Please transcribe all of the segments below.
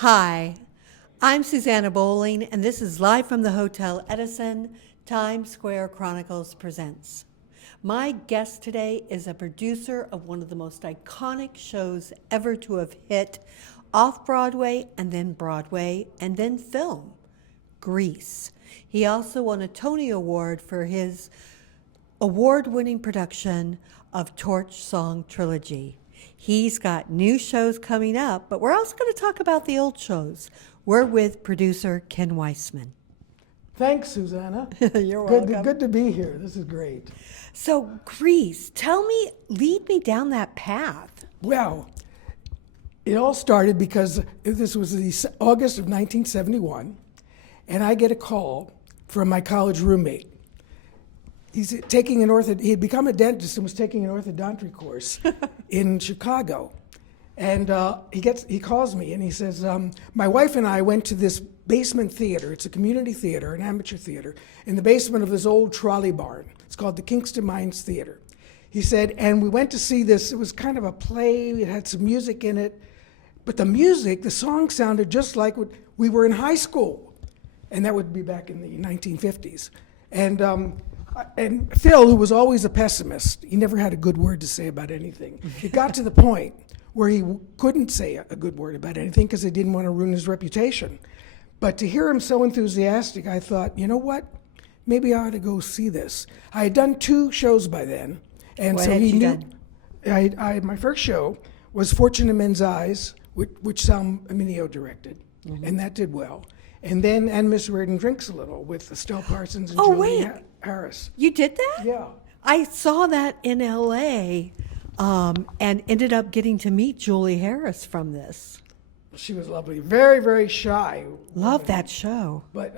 Hi, I'm Susanna Bowling, and this is live from the Hotel Edison. Times Square Chronicles presents. My guest today is a producer of one of the most iconic shows ever to have hit off-Broadway and then film, Grease. He also won a Tony Award for his award-winning production of Torch Song Trilogy. He's got new shows coming up, but we're also going to talk about the old shows. We're with producer Ken Weissman. Thanks, Susanna. You're welcome. Good to be here. This is great. So, Grease, lead me down that path. Well, it all started because this was the August of 1971, and I get a call from my college roommate. He had become a dentist and was taking an orthodontic course in Chicago. And he calls me and he says, my wife and I went to this basement theater. It's a community theater, an amateur theater, in the basement of this old trolley barn. It's called the Kingston Mines Theater. He said, and we went to see this. It was kind of a play. It had some music in it. But the song sounded just like when we were in high school. And that would be back in the 1950s. And Phil, who was always a pessimist, he never had a good word to say about anything. It got to the point where he couldn't say a good word about anything because he didn't want to ruin his reputation. But to hear him so enthusiastic, I thought, you know what? Maybe I ought to go see this. I had done 2 shows by then. And What so had he you knew. done? My first show was Fortune in Men's Eyes, which Sal Mineo directed, and that did well. And then And Miss Reardon Drinks a Little with Estelle Parsons and Oh, Julie wait. Harris. You did that? Yeah. I saw that in L.A. And ended up getting to meet Julie Harris from this. She was lovely. Very, very shy. Love that show. But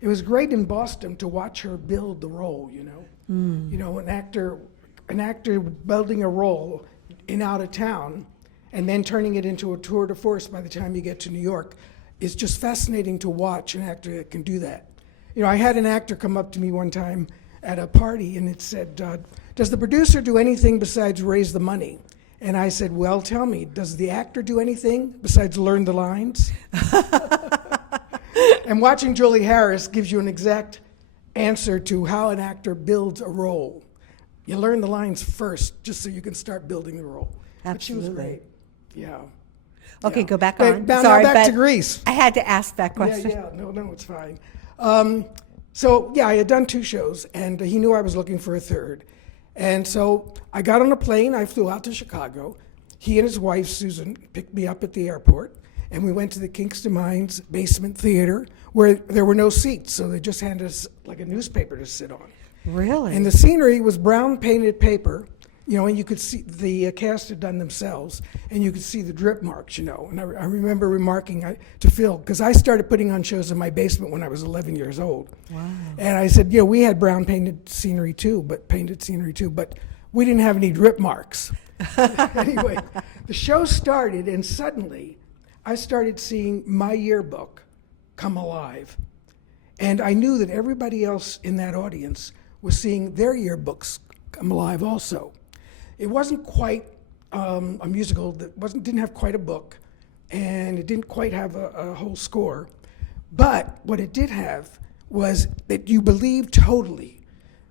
it was great in Boston to watch her build the role, you know. You know, an actor building a role in out of town and then turning it into a tour de force by the time you get to New York is just fascinating to watch an actor that can do that. You know, I had an actor come up to me one time at a party and it said, does the producer do anything besides raise the money? And I said, well, tell me, does the actor do anything besides learn the lines? And watching Julie Harris gives you an exact answer to how an actor builds a role. You learn the lines first, just so you can start building the role. But she was Absolutely. great. Yeah. Okay, Yeah. go back But on. now Sorry, back but to Grease. I had to ask that question. Yeah, no, it's fine. So I had done 2 shows, and he knew I was looking for a third. And so I got on a plane, I flew out to Chicago. He and his wife, Susan, picked me up at the airport, and we went to the Kingston Mines basement theater where there were no seats, so they just handed us like a newspaper to sit on. Really? And the scenery was brown painted paper, you know, and you could see the cast had done themselves, and you could see the drip marks, you know. And I remember remarking to Phil, because I started putting on shows in my basement when I was 11 years old. Wow. And I said, we had brown painted scenery too, but we didn't have any drip marks. Anyway, the show started, and suddenly I started seeing my yearbook come alive. And I knew that everybody else in that audience was seeing their yearbooks come alive also. It wasn't quite a musical that didn't have quite a book, and it didn't quite have a whole score. But what it did have was that you believed totally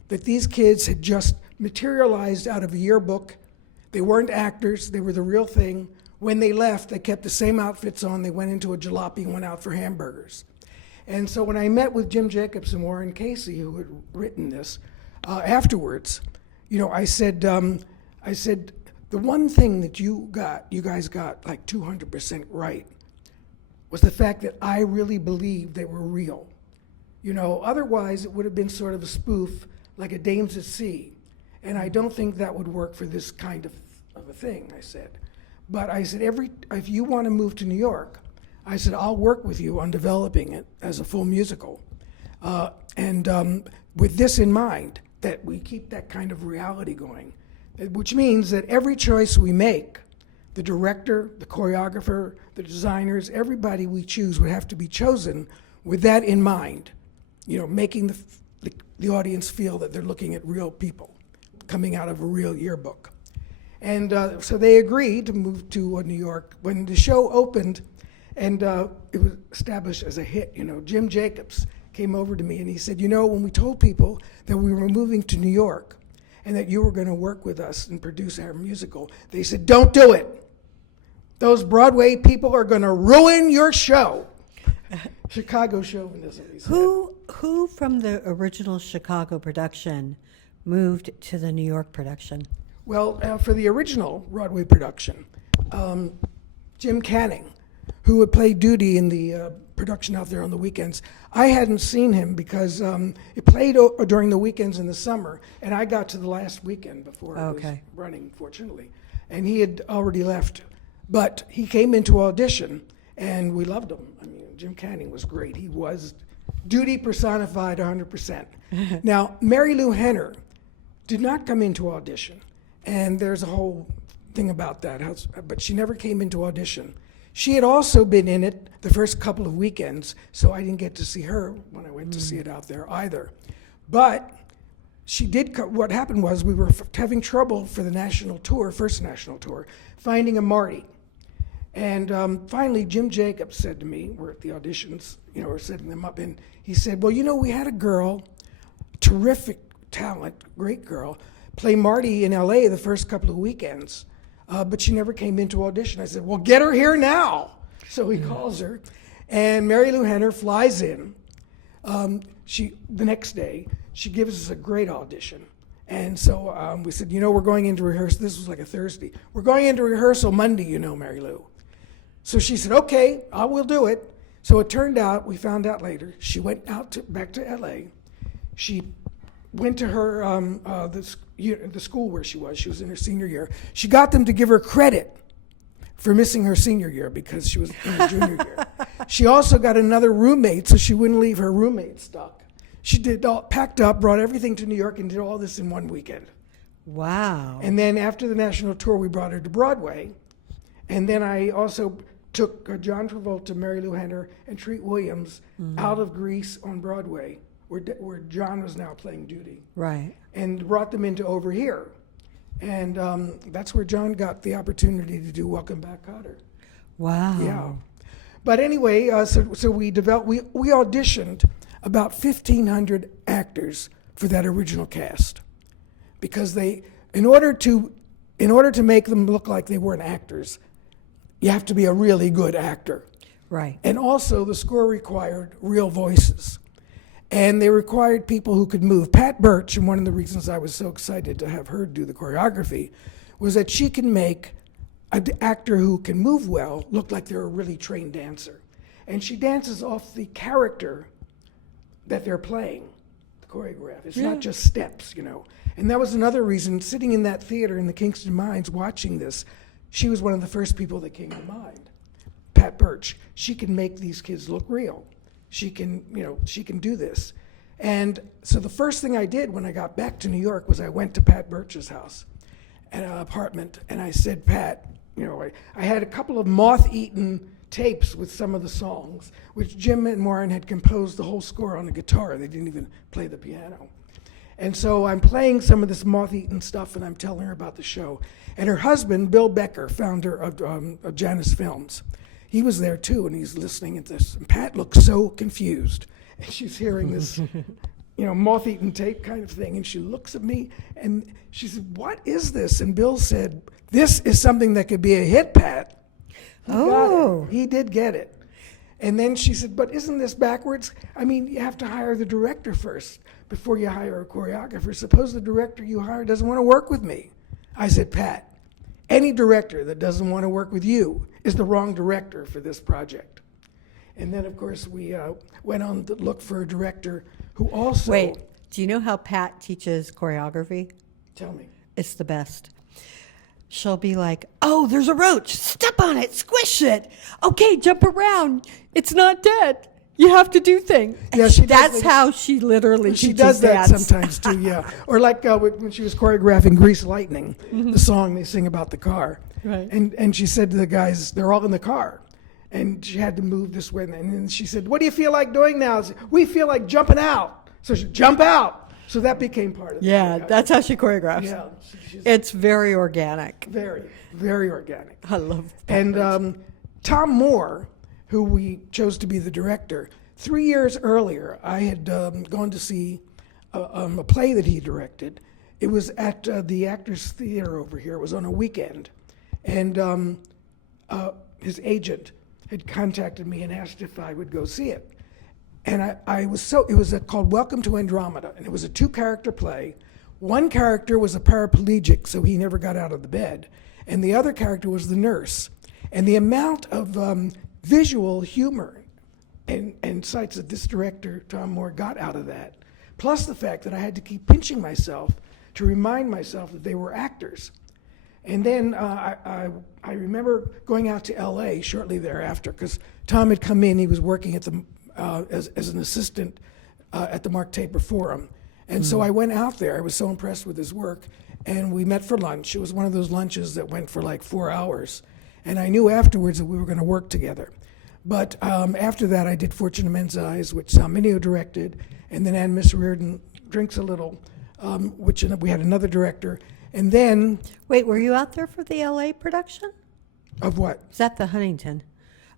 that these kids had just materialized out of a yearbook. They weren't actors, they were the real thing. When they left, they kept the same outfits on. They went into a jalopy and went out for hamburgers. And so when I met with Jim Jacobs and Warren Casey, who had written this, afterwards, you know, I said, the one thing that you guys got like 200% right, was the fact that I really believed they were real. You know, otherwise it would have been sort of a spoof, like a Dames at Sea. And I don't think that would work for this kind of a thing, I said. But I said, if you want to move to New York, I said, I'll work with you on developing it as a full musical. With this in mind, that we keep that kind of reality going, which means that every choice we make, the director, the choreographer, the designers, everybody we choose would have to be chosen with that in mind, you know, making the audience feel that they're looking at real people coming out of a real yearbook. And so they agreed to move to New York. When the show opened, And it was established as a hit. Jim Jacobs came over to me and he said, when we told people that we were moving to New York and that you were going to work with us and produce our musical, they said, don't do it. Those Broadway people are going to ruin your show. Chicago chauvinism, he said. Who from the original Chicago production moved to the New York production? Well, for the original Broadway production, Jim Canning, who would play Duty in the production out there on the weekends, I hadn't seen him because it played during the weekends in the summer, and I got to the last weekend before it was running, fortunately. And he had already left. But he came into audition, and we loved him. I mean, Jim Canning was great. He was Duty personified 100%. Now, Mary Lou Henner did not come into audition, and there's a whole thing about that, but she never came into audition. She had also been in it the first couple of weekends, so I didn't get to see her when I went to see it out there either. But she did. What happened was we were having trouble for the national tour, first national tour, finding a Marty. And finally, Jim Jacobs said to me, we're at the auditions, we're setting them up, and he said, well, we had a girl, terrific talent, great girl, play Marty in LA the first couple of weekends, but she never came into audition. I said, well, get her here now. So he calls her, and Mary Lou Henner flies in. The next day, she gives us a great audition. And so we said, we're going into rehearsal. This was like a Thursday. We're going into rehearsal Monday, Mary Lou. So she said, okay, I will do it. So it turned out, we found out later, she went back to LA. She went to her, the school where she was in her senior year. She got them to give her credit for missing her senior year because she was in her junior year. She also got another roommate so she wouldn't leave her roommate stuck. She packed up, brought everything to New York, and did all this in one weekend. Wow. And then after the national tour, we brought her to Broadway. And then I also took John Travolta, Mary Lou Henner, and Treat Williams out of Grease on Broadway, where John was now playing Duty. Right. And brought them into over here. And that's where John got the opportunity to do Welcome Back, Kotter. Wow. Yeah. But anyway, so we auditioned about 1,500 actors for that original cast, because in order to make them look like they weren't actors, you have to be a really good actor. Right. And also the score required real voices, and they required people who could move. Pat Birch, and one of the reasons I was so excited to have her do the choreography, was that she can make an actor who can move well look like they're a really trained dancer. And she dances off the character that they're playing, the choreograph. It's not just steps, And that was another reason, sitting in that theater in the Kingston Mines watching this, she was one of the first people that came to mind. Pat Birch. She can make these kids look real. She can do this. And so the first thing I did when I got back to New York was I went to Pat Birch's house, at an apartment, and I said, Pat, I had a couple of moth-eaten tapes with some of the songs, which Jim and Warren had composed the whole score on the guitar. They didn't even play the piano. And so I'm playing some of this moth-eaten stuff, and I'm telling her about the show. And her husband, Bill Becker, founder of Janus Films, he was there too, and he's listening at this. And Pat looks so confused, and she's hearing this, moth-eaten tape kind of thing. And she looks at me, and she said, "What is this?" And Bill said, "This is something that could be a hit, Pat." He got it. He did get it. And then she said, "But isn't this backwards? I mean, you have to hire the director first before you hire a choreographer. Suppose the director you hire doesn't want to work with me." I said, "Pat, any director that doesn't want to work with you is the wrong director for this project." And then, of course, we went on to look for a director who also... Wait, do you know how Pat teaches choreography? Tell me. It's the best. She'll be like, "Oh, there's a roach. Step on it. Squish it. Okay, jump around. It's not dead. You have to do things." Yeah, that's how she literally she teaches does that dance. sometimes too, yeah. Or like when she was choreographing Grease Lightning, the song they sing about the car. Right. And she said to the guys, they're all in the car. And she had to move this way. And then she said, "What do you feel like doing now?" I said, "We feel like jumping out." So she jump out. So that became part of it. Yeah, that's how she choreographs. Yeah. It's very organic. Very, very organic. I love And Tom Moore, who we chose to be the director. 3 years earlier, I had gone to see a play that he directed. It was at the Actors Theater over here. It was on a weekend. And his agent had contacted me and asked if I would go see it. And it was called Welcome to Andromeda, and it was a 2-character play. One character was a paraplegic, so he never got out of the bed, and the other character was the nurse. And the amount of visual humor and sights that this director, Tom Moore, got out of that, plus the fact that I had to keep pinching myself to remind myself that they were actors. And then I remember going out to L.A. shortly thereafter, because Tom had come in. He was working at the as an assistant at the Mark Taper Forum. And so I went out there. I was so impressed with his work. And we met for lunch. It was one of those lunches that went for like 4 hours. And I knew afterwards that we were going to work together. But after that, I did Fortune of Men's Eyes, which Sal Mineo directed. And then Anne Miss Reardon Drinks a Little, which we had another director. And then... Wait, were you out there for the L.A. production? Of what? Is that the Huntington?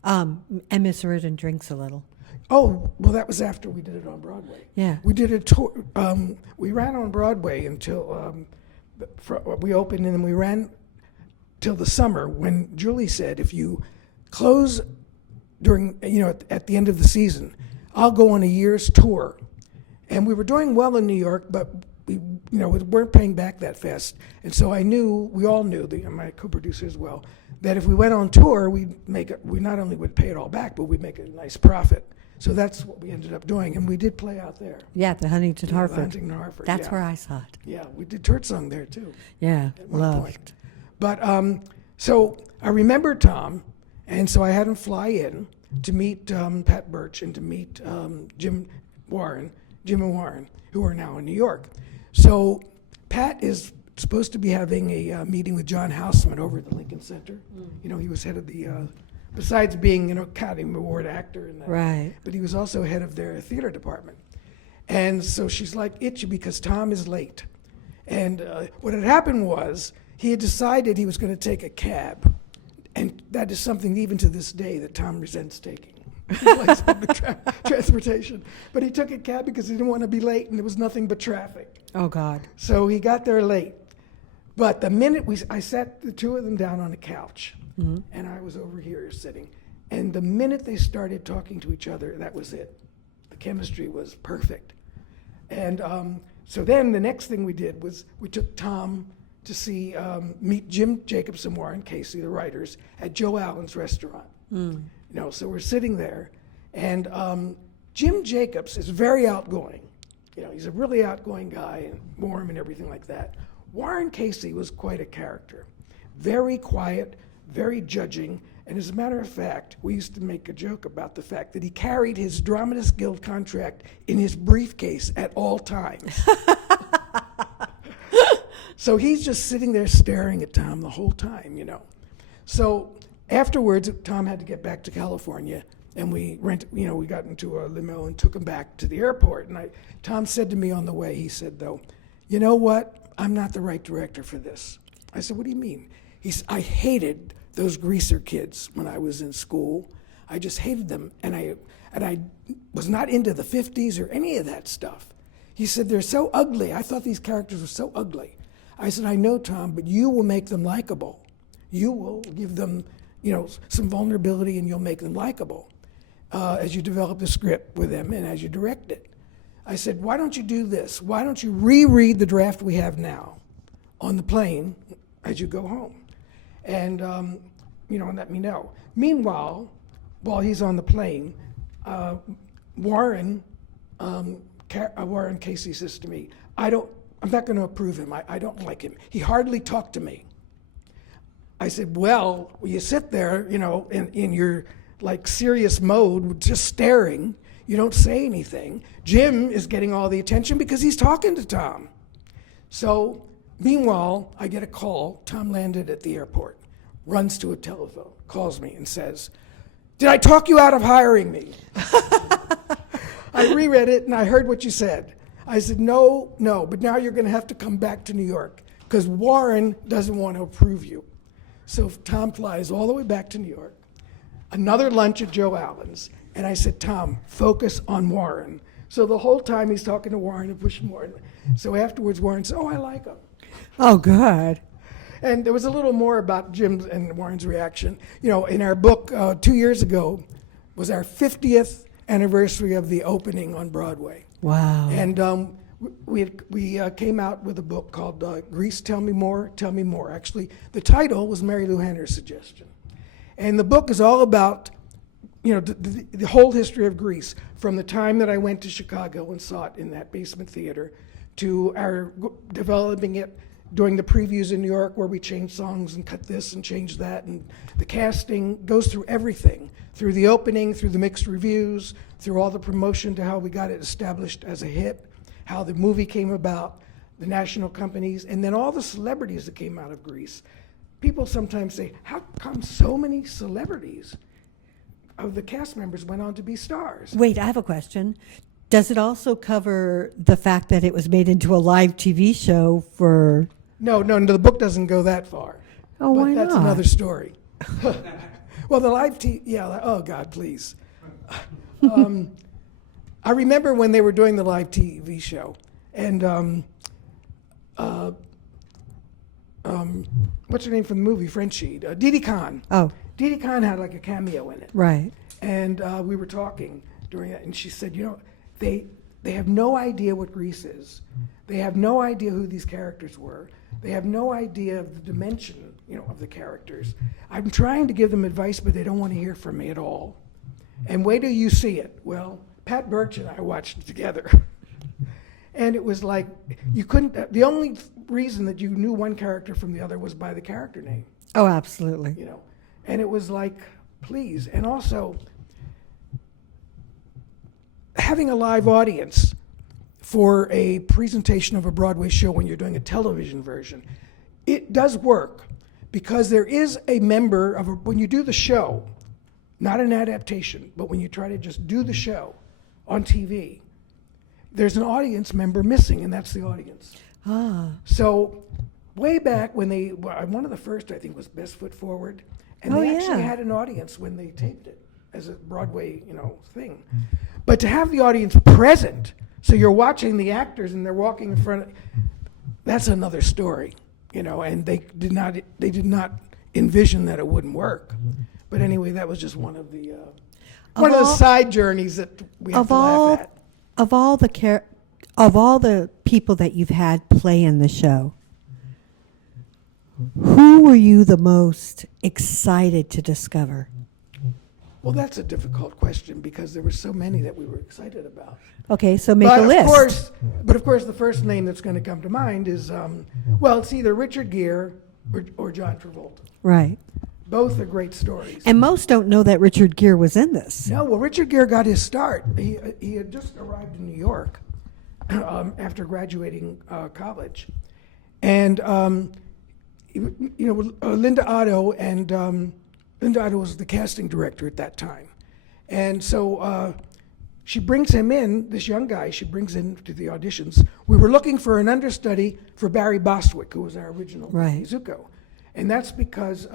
And Miss Reardon Drinks a Little. Oh, well, that was after we did it on Broadway. Yeah. We did a tour. We ran on Broadway until we opened, and then we ran till the summer when Julie said, if you close during, at the end of the season, I'll go on a year's tour. And we were doing well in New York, but we weren't paying back that fast. And so we all knew, my co-producer as well, that if we went on tour, we not only would pay it all back, but we'd make a nice profit. So that's what we ended up doing, and we did play out there. Yeah, the Huntington Harford. The Huntington Harford. That's where I saw it. Yeah, we did Turtzong there too. Yeah, at one loved. point. But so I remember Tom, and so I had him fly in to meet Pat Birch and to meet Jim and Warren, who are now in New York. So Pat is supposed to be having a meeting with John Houseman over at the Lincoln Center. He was head of the. Besides being an Academy Award actor and that, Right. but he was also head of their theater department. And so she's like itchy because Tom is late. And what had happened was he had decided he was going to take a cab. And that is something even to this day that Tom resents taking. He likes public transportation. But he took a cab because he didn't want to be late and there was nothing but traffic. Oh, God. So he got there late. But the minute I sat the two of them down on a couch, and I was over here sitting, and the minute they started talking to each other, that was it. The chemistry was perfect. And so then the next thing we did was we took Tom to meet Jim Jacobs and Warren Casey, the writers, at Joe Allen's restaurant. So we're sitting there, and Jim Jacobs is very outgoing. He's a really outgoing guy and warm and everything like that. Warren Casey was quite a character, very quiet, very judging, and as a matter of fact, we used to make a joke about the fact that he carried his Dramatists Guild contract in his briefcase at all times. So he's just sitting there staring at Tom the whole time, So afterwards, Tom had to get back to California, and we got into a limo and took him back to the airport. And Tom said to me on the way, he said, though, you know what? I'm not the right director for this. I said, what do you mean? He said, I hated those greaser kids when I was in school. I just hated them, and I was not into the 50s or any of that stuff. He said, they're so ugly. I thought these characters were so ugly. I said, I know, Tom, but you will make them likable. You will give them, some vulnerability, and you'll make them likable as you develop the script with them and as you direct it. I said, why don't you do this? Why don't you reread the draft we have now on the plane as you go home? And, and let me know. Meanwhile, while he's on the plane, Warren Casey says to me, I'm not going to approve him. I don't like him. He hardly talked to me. I said, well, you sit there, in your serious mode, just staring. You don't say anything. Jim is getting all the attention because he's talking to Tom. So, meanwhile, I get a call. Tom landed at the airport, runs to a telephone, calls me and says, did I talk you out of hiring me? I reread it and I heard what you said. I said, no, but now you're going to have to come back to New York because Warren doesn't want to approve you. So Tom flies all the way back to New York. another lunch at Joe Allen's, and I said, Tom, focus on Warren. So the whole time he's talking to Warren and pushing Warren. So afterwards, Warren said, oh, I like him. Oh, good. And there was a little more about Jim's and Warren's reaction. You know, in our book 2 years ago was our 50th anniversary of the opening on Broadway. Wow. And we came out with a book called Grease, Tell Me More, Tell Me More. Actually, the title was Mary Lou Henner's suggestion. And the book is all about, you know, the whole history of Grease, from the time that I went to Chicago and saw it in that basement theater, to our developing it, doing the previews in New York where we changed songs and cut this and changed that, and the casting goes through everything, through the opening, through the mixed reviews, through all the promotion to how we got it established as a hit, how the movie came about, the national companies, and then all the celebrities that came out of Grease. People sometimes say, how come so many celebrities of the cast members went on to be stars? Wait, I have a question. Does it also cover the fact that it was made into a live TV show for... No, the book doesn't go that far. Oh, but why that's not? another story. Well, the live TV, yeah, oh God, please. I remember when they were doing the live TV show, and what's her name from the movie, Frenchie? Didi Khan. Oh, Didi Khan had like a cameo in it. right. And we were talking during that, and she said, you know, they have no idea what Grease is. They have no idea who these characters were. They have no idea of the dimension, you know, of the characters. I'm trying to give them advice, but they don't want to hear from me at all. And wait till you see it. Well, Pat Birch and I watched it together. And it was like, you couldn't, the only reason that you knew one character from the other was by the character name, Oh, absolutely. you know. And it was like, please. And also, having a live audience for a presentation of a Broadway show when you're doing a television version, it does work, because there is a member of when you do the show, not an adaptation, but when you try to just do the show on TV, there's an audience member missing, and that's the audience. Ah, So way back when one of the first, I think, was Best Foot Forward, and Oh, they actually yeah. had an audience when they taped it as a Broadway, you know, thing. But to have the audience present, so you're watching the actors and they're walking in front of, that's another story, you know, and they did not envision that it wouldn't work. But anyway, that was just one of the side journeys that we have to laugh at. Of all the people that you've had play in the show, who were you the most excited to discover? Well, that's a difficult question, because there were so many that we were excited about. Okay, so make But a list. of course, the first name that's going to come to mind is, well, it's either Richard Gere or John Travolta. Right. Both are great stories. And most don't know that Richard Gere was in this. No, well, Richard Gere got his start. He had just arrived in New York after graduating college, and Linda Otto Linda Otto was the casting director at that time, and so she brings him in. This young guy, she brings in to the auditions. We were looking for an understudy for Barry Bostwick, who was our original Right. Zuko, and that's because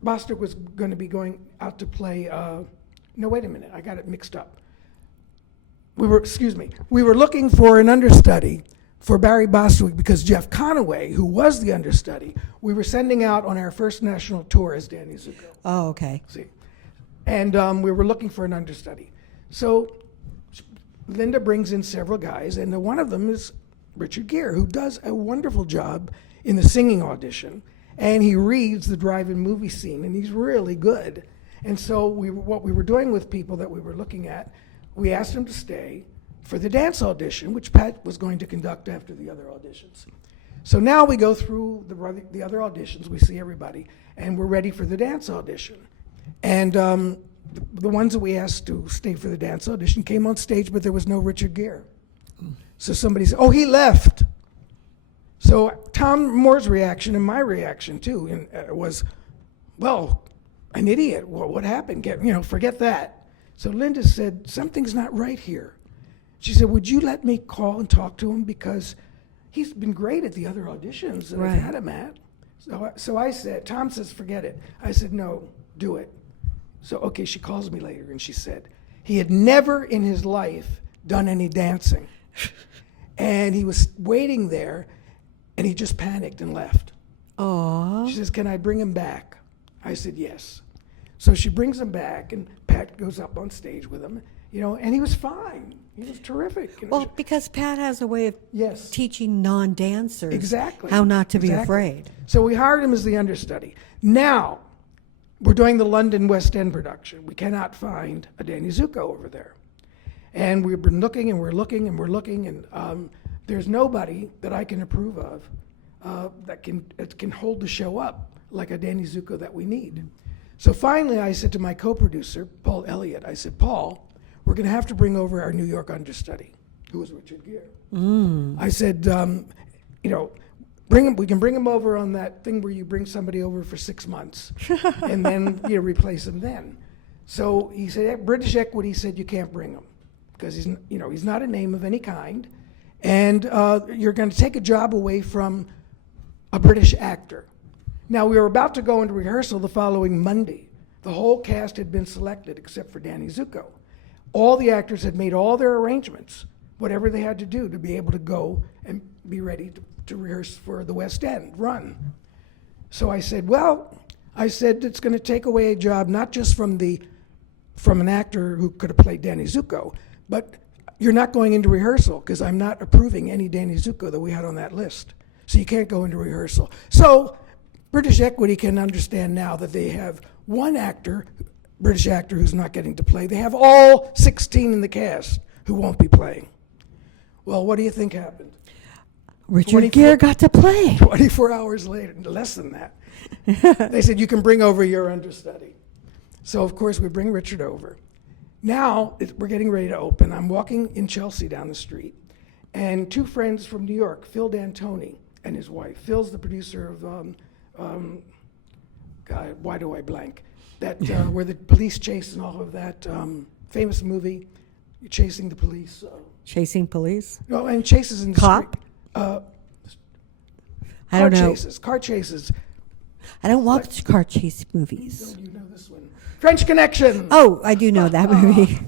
Bostwick was going to be going out to play. No, wait a minute, I got it mixed up. We were looking for an understudy for Barry Bostwick because Jeff Conaway, who was the understudy, we were sending out on our first national tour as Danny Zuko. Oh, okay. See, and we were looking for an understudy. So Linda brings in several guys, and one of them is Richard Gere, who does a wonderful job in the singing audition, and he reads the drive-in movie scene, and he's really good. And so what we were doing with people that we were looking at, we asked them to stay for the dance audition, which Pat was going to conduct after the other auditions. So now we go through the other auditions, we see everybody, and we're ready for the dance audition. And the ones that we asked to stay for the dance audition came on stage, but there was no Richard Gere. So somebody said, oh, he left. So Tom Moore's reaction and my reaction too was, well, an idiot. What happened? Forget that. So Linda said, something's not right here. She said, would you let me call and talk to him, because he's been great at the other auditions that Right. I've had him at. So I said, Tom says, forget it. I said, no, do it. So, okay, she calls me later and she said, he had never in his life done any dancing. And he was waiting there and he just panicked and left. Aww. She says, can I bring him back? I said, yes. So she brings him back and Pat goes up on stage with him, and he was fine. He was terrific. Well, because Pat has a way of Yes. teaching non-dancers Exactly. how not to be Exactly. afraid. So we hired him as the understudy. Now, we're doing the London West End production. We cannot find a Danny Zuko over there. And we've been looking and we're looking and we're looking, and there's nobody that I can approve of that can hold the show up like a Danny Zuko that we need. So finally I said to my co-producer, Paul Elliott, I said, Paul, we're going to have to bring over our New York understudy, who was Richard Gere. I said, bring him. We can bring him over on that thing where you bring somebody over for 6 months, and then replace him then. So he said, British Equity said you can't bring him because he's not a name of any kind, and you're going to take a job away from a British actor. Now we were about to go into rehearsal the following Monday. The whole cast had been selected except for Danny Zuko. All the actors had made all their arrangements, whatever they had to do to be able to go and be ready to rehearse for the West End run. So I said, it's going to take away a job not just from an actor who could have played Danny Zuko, but you're not going into rehearsal because I'm not approving any Danny Zuko that we had on that list. So you can't go into rehearsal. So British Equity can understand now that they have one British actor who's not getting to play. They have all 16 in the cast who won't be playing. Well, what do you think happened? Richard Gere got to play. 24 hours later, less than that, they said, you can bring over your understudy. So, of course, we bring Richard over. Now, we're getting ready to open. I'm walking in Chelsea down the street, and two friends from New York, Phil D'Antoni and his wife. Phil's the producer of, God, why do I blank? That where the police chase and all of that famous movie, Chasing the Police. Chasing Police? No, and chases in the Cop? street. I don't know. Car chases. I don't watch car chase movies. You know this one. French Connection. Oh, I do know that movie.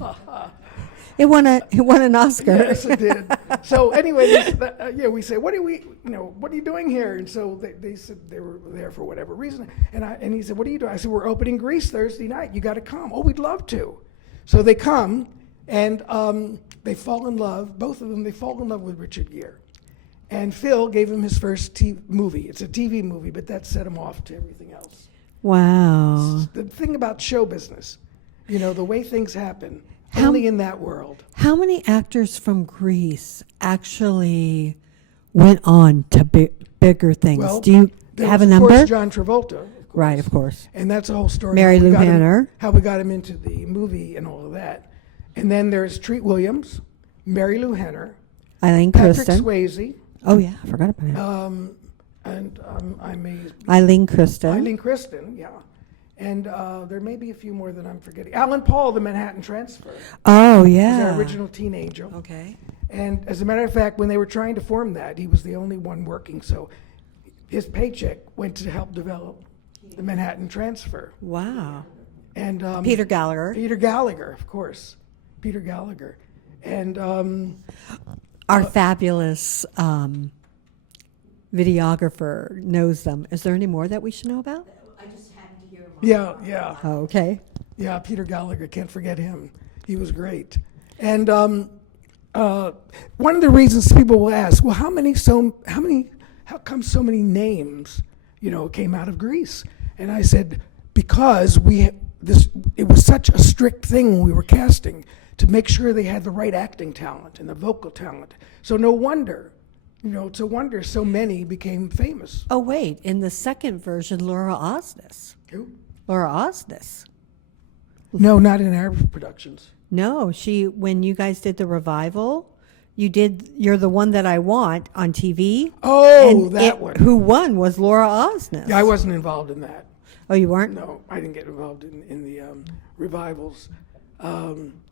It won an Oscar. Yes, it did. So anyway, we say, what are you doing here? And so they said they were there for whatever reason. And he said, what are you doing? I said, we're opening Grease Thursday night. You got to come. Oh, we'd love to. So they come, and they fall in love. Both of them, they fall in love with Richard Gere. And Phil gave him his first movie. It's a TV movie, but that set him off to everything else. Wow. The thing about show business, the way things happen. Only in that world. How many actors from Greece actually went on to bigger things? Well, do you have a number? Of course, John Travolta. Of course. Right, of course. And that's a whole story. Mary Lou Hanner. How we got him into the movie and all of that. And then there's Treat Williams, Mary Lou Hanner, Eileen Patrick Kristen. Swayze. Oh, yeah, I forgot about him. And I may... Eileen Kristen. Eileen Kristen, yeah. And there may be a few more that I'm forgetting. Alan Paul, the Manhattan Transfer. Oh, Was yeah. our original teen angel. Okay. And as a matter of fact, when they were trying to form that, he was the only one working. So his paycheck went to help develop the Manhattan Transfer. Wow. And Peter Gallagher. Peter Gallagher, of course. Peter Gallagher. And Our fabulous videographer knows them. Is there any more that we should know about? yeah. Oh, okay. Yeah, Peter Gallagher, can't forget him. He was great. And one of the reasons people will ask, well, how come so many names, came out of Greece? And I said, because it was such a strict thing when we were casting to make sure they had the right acting talent and the vocal talent. So no wonder, so many became famous. Oh, wait. In the second version, Laura Osnes. Who? Laura Osnes. No, not in our productions. No, when you guys did the revival, You're the One That I Want on TV. Oh, and that one. Who won was Laura Osnes. Yeah, I wasn't involved in that. Oh, you weren't? No, I didn't get involved in the revivals.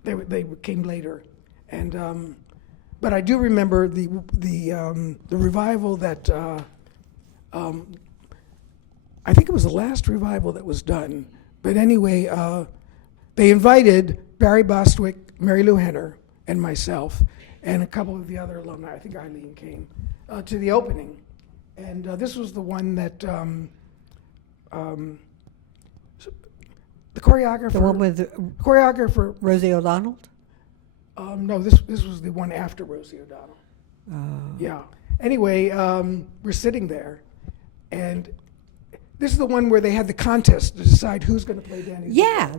They came later, and but I do remember the revival that I think it was the last revival that was done. But anyway, they invited Barry Bostwick, Mary Lou Henner, and myself, and a couple of the other alumni. I think Eileen came to the opening, and this was the one that the choreographer. The one with choreographer. Rosie O'Donnell? No, this was the one after Rosie O'Donnell. Yeah. Anyway, we're sitting there, and this is the one where they had the contest to decide who's going to play Danny. Yeah,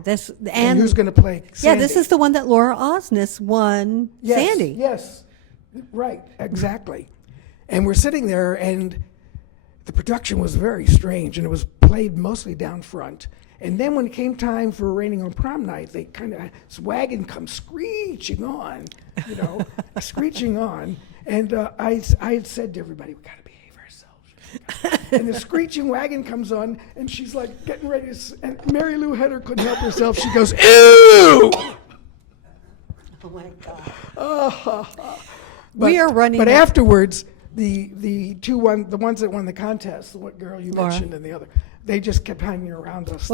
and who's going to play Sandy. Yeah, this is the one that Laura Osnes won. Yes, Sandy. Yes, right, exactly. And we're sitting there, and the production was very strange, and it was played mostly down front. And then when it came time for Raining on Prom Night, they kind of, this wagon comes screeching on, screeching on. And I had said to everybody, we got to behave ourselves. And the screeching wagon comes on, and she's like getting ready to, and Mary Lou Henner couldn't help herself. She goes, ew! Oh my God. We are running. But afterwards, the ones that won the contest, the one girl you Laura. mentioned and the other, they just kept hanging around us. Well,